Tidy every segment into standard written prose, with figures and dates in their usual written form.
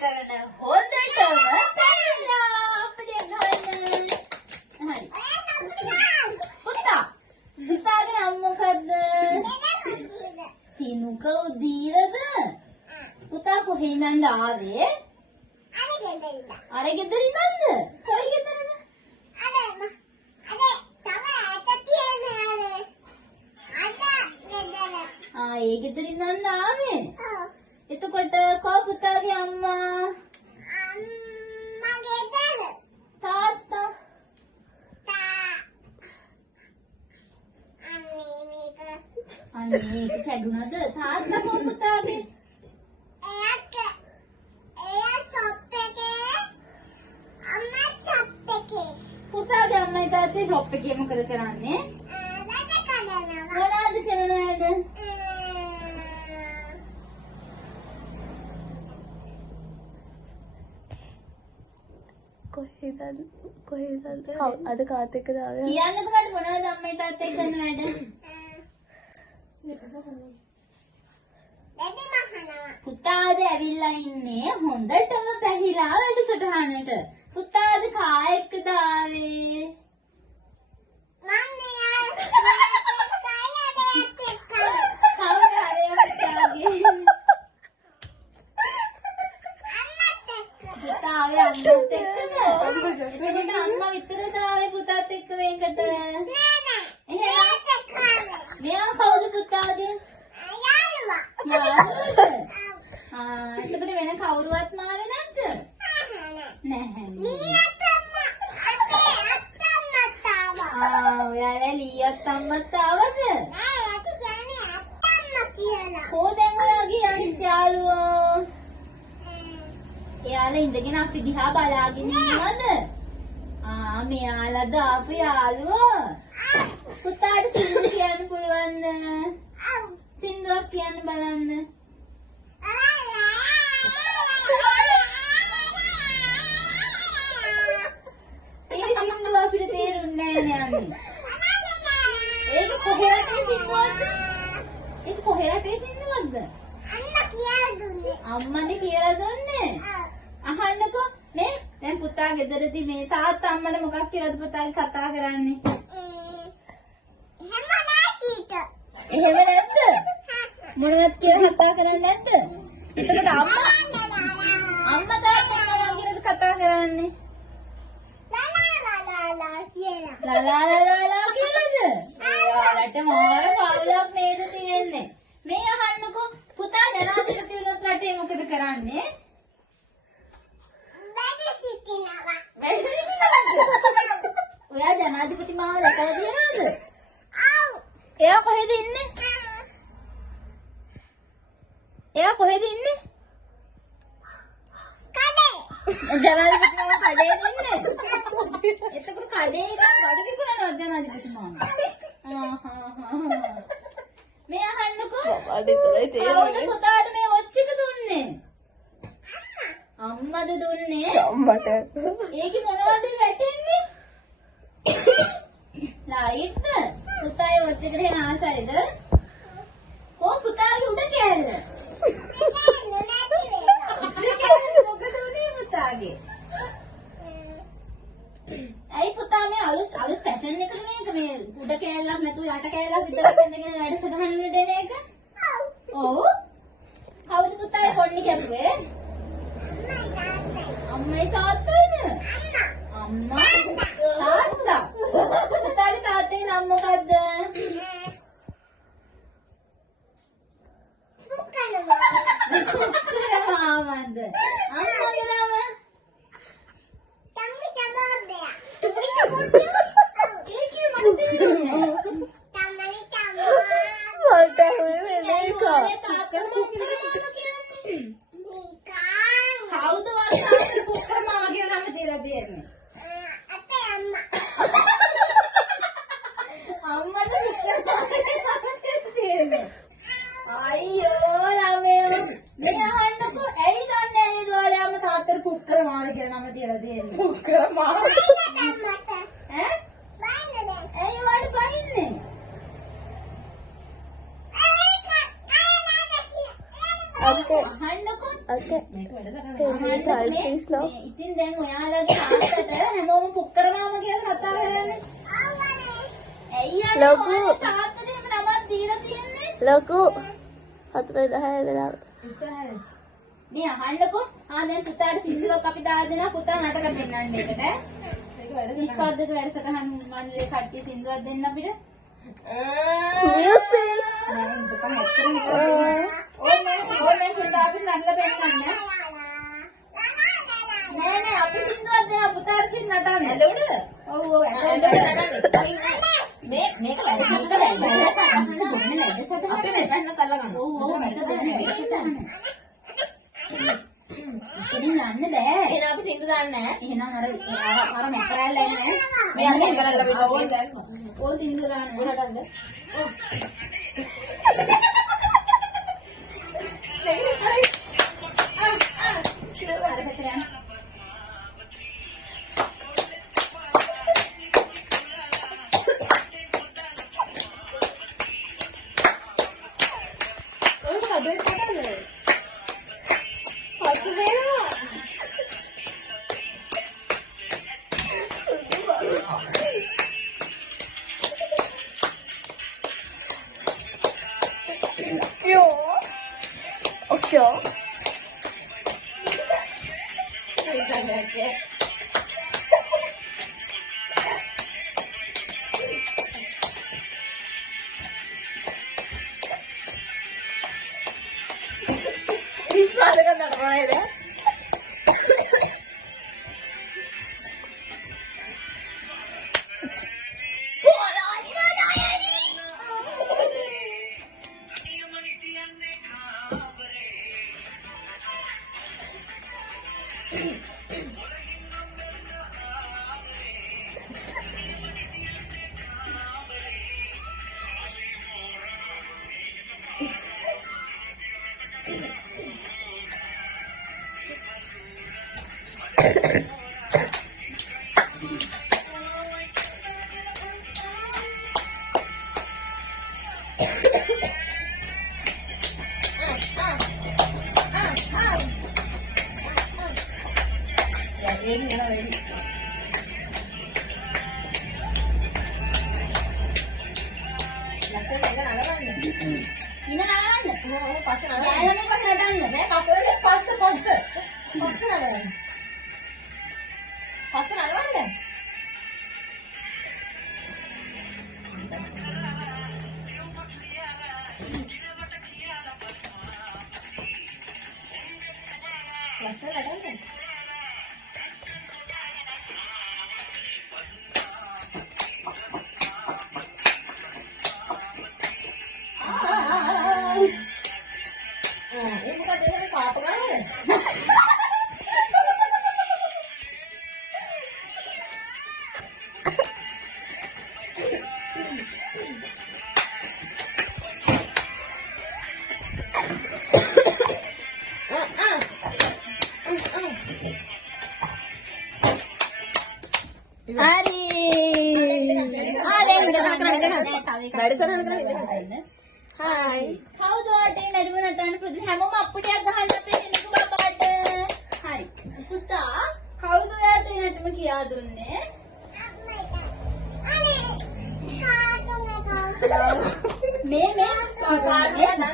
කරන හොඳටම පැහැලා අපිට ගන්න. හරි. පුතාගේ නම මොකද්ද? තිනුක උදීරද? පුතා කොහේ ඉඳන්ද ආවේ? අර ගෙදර ඉඳන්ද? කොයි ගෙදරද? ඒ ගෙදර ඉඳන් ආවේ? එතකොට කෝ පුතාගේ අම්මා? තාත්තා? අනේ මේක කැඩුනද? තාත්තා කෝ පුතාගේ? පුතාගේ අම්මයි තාත්තේ ෂොප් එකේ මොකද කරන්නේ? මොනවද කරනවද? කොහෙද අද කාත් එක්කද ආවේ? කියන්නකෝ මට මොනවද අම්මයි තාත්තයි කරන වැඩ? පුතාද ඇවිල්ලා ඉන්නේ හොඳටම පැහිලා වැඩසටහනට. පුතාද කා එක්කද ආවේ? පුතාගේ අම්මත් එක්කද? එතකොට අම්මා විතරද ආවේ පුතාත් එක්ක මේකට? මෙයා කවුද පුතාගේ? යාළුවද? එතකොට වෙන කවුරුවත් ආවේ නැද්ද? නැහැ. ඔයාලා ලීයත් අම්මත් ආවද? කොහෙද ඔයාගේ අනිත් යාළුවෝ? එයාලා ඉඳගෙන අපි දිහා බලාගෙන ඉන්නවද? මෙයාලාද ආපු යාළුවෝ? පුතාට සින්දු කියන්න පුළුවන්ද? සින්දුවක් කියන්න බලන්න. ඒ සින්දුව අපිට තේරුන්නේ නැහැ නේ. ඒක කොහේ රටේ සින්දුවක්ද? ඒක කොහේ රටේ සින්දුවක්ද? අම්මද කියලා දුන්නේ? අහන්නකෝ මේ දැන් පුතා ගෙදරදී මේ තාත්තා අම්මට මොකක් කියලාද පුතාගේ කතා කරන්නේ? එහෙම නැද්ද? මොනවද කියලා කතා කරන්නේ නැද්ද? එතකොට අම්මා තාත්තා මොනවද කියලාද කතා කරන්නේ? ලා කියලාද? ඔයාලට මාර පාවලක් නේද තියෙන්නේ? මේ අහන්නකෝ පුතා ජනාධිපති වුණොත් රටේ මොකද කරන්නේ? ඔයා ජනාධිපති මාව දැකලා තියෙනවද? එයා කොහෙද ඉන්නේ? ජනාධිපති මාව කඩේද ඉන්නේ? එතකොට කඩේ ඉඳන් බඩ විකුණනවද ජනාධිපති මාව? මේ අහන්නකෝ කවුද පුතාට මේ වොච් එක දුන්නේ? අම්මද දුන්නේ? අම්මට. ඒකේ මොනවද වැටෙන්නේ? ලයිට්. පුතාගේ වොච් එකට එන ආසයිද? කො පුතාගේ උඩ කෑල්ල? මොකද උනේ පුතාගේ? ඇයි පුතා මේ අලුත් ෆැෂන් එකද මේක? මේ උඩ කෑල්ලක් නැතුව යට කෑල්ලක් විතරක් ඇඳගෙන වැඩසටහනකට එන එක? ඔව්. කවුද පුතාගේ කොණ්ණි කැපුවේ? අම්මයි තාත්තයිද? අම්මා තාත්තා. පුතාගේ තාත්තගේ නම මොකද්ද? පුක්කර මාමන්ද? අම්මගේ නම? අයියෝ ළමයෝ මේ අහන්නකෝ ඇයි දන්නේ නේද ඔයාලා අම්ම තාත්තට පුක්කර මාල කියලා නම තියලා දෙන්නේ පුක්කර මාල ඈ ඇයි ඔයාලට බයින්නේ අහන්නකෝ මේක වැඩසටහන. ඉතින් දැන් ඔයාලගේ තාත්තට හැමෝම පුක්කර මාමා කියලා කතා කරන්නේ. ඇයි අනේ ලොකු. තාත්තට එහෙම නමක් දීලා තියන්නේ? ලොකු 4:10 වෙලා ඉස්සරහ. මේ අහන්නකෝ. දැන් පුතාට සින්දුවක් අපි දාලා දෙනවා. පුතා නටලා පෙන්නන්න එකට. මේක වැඩසටහන. නිෂ්පාදක වැඩසටහන් මණ්ඩලයේ කට්ටිය සින්දුවක් දෙන්න අපිට. මියුසික් දැන් පුතා හැත්තෙන් ඕනේ පුතා අපි නටලා පෙන්නන්න. නෑ අපි සින්දුවක් දෙනවා පුතාට සින් නටන්න. ඇඳ උඩ? ඔව් ඇඳ උඩ නටන්න. මේක වැඩසටහන. අපි මේ පැන්න කරලා ගන්න. ඔව් වැඩසටහන. ඉතින් යන්න බෑ. එහෙනම් අපි සින්දු දාන්නේ නැහැ. එහෙනම් අර මැකරල්ලා එන්නේ. මේ අර මැකරල්ලා විතර. ඕල් සින්දු දාන්නේ. එහාටද? ඔව්. අර පැත්තට යන්න. ඔය කඩේ කඩේ. Oke. Hai. කවුද ඔයාලට නඩුව නටන්න පුරුදු? හැමෝම අප්පුටියක් ගහන්න අපේ දිනකු බබාට. හරි. පුතා කවුද ඔයාලට නටුම කියා දුන්නේ? මේ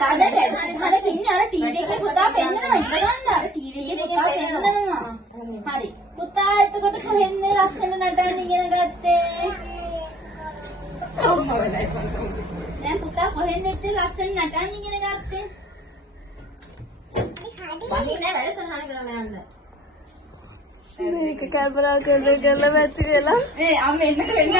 තාදට හද ඉන්නේ අර ටීවී එකේ පුතා පෙන්නනවා ඉඳ ගන්න අර ටීවී එකේ පුතා පෙන්නනවා. හරි. පුතා එතකොට කොහෙන්ද ලස්සන නටන්න ඉගෙන ගත්තේ? දැන් පුතා කොහෙන්ද එච්චර ලස්සන නටන්න ඉගෙන ගත්තේ? වහින්නේ වැඩසටහන කරලා යන්න. මේක කැමරාව කරලා මැති වෙලා අම්ම එන්නක වෙන්න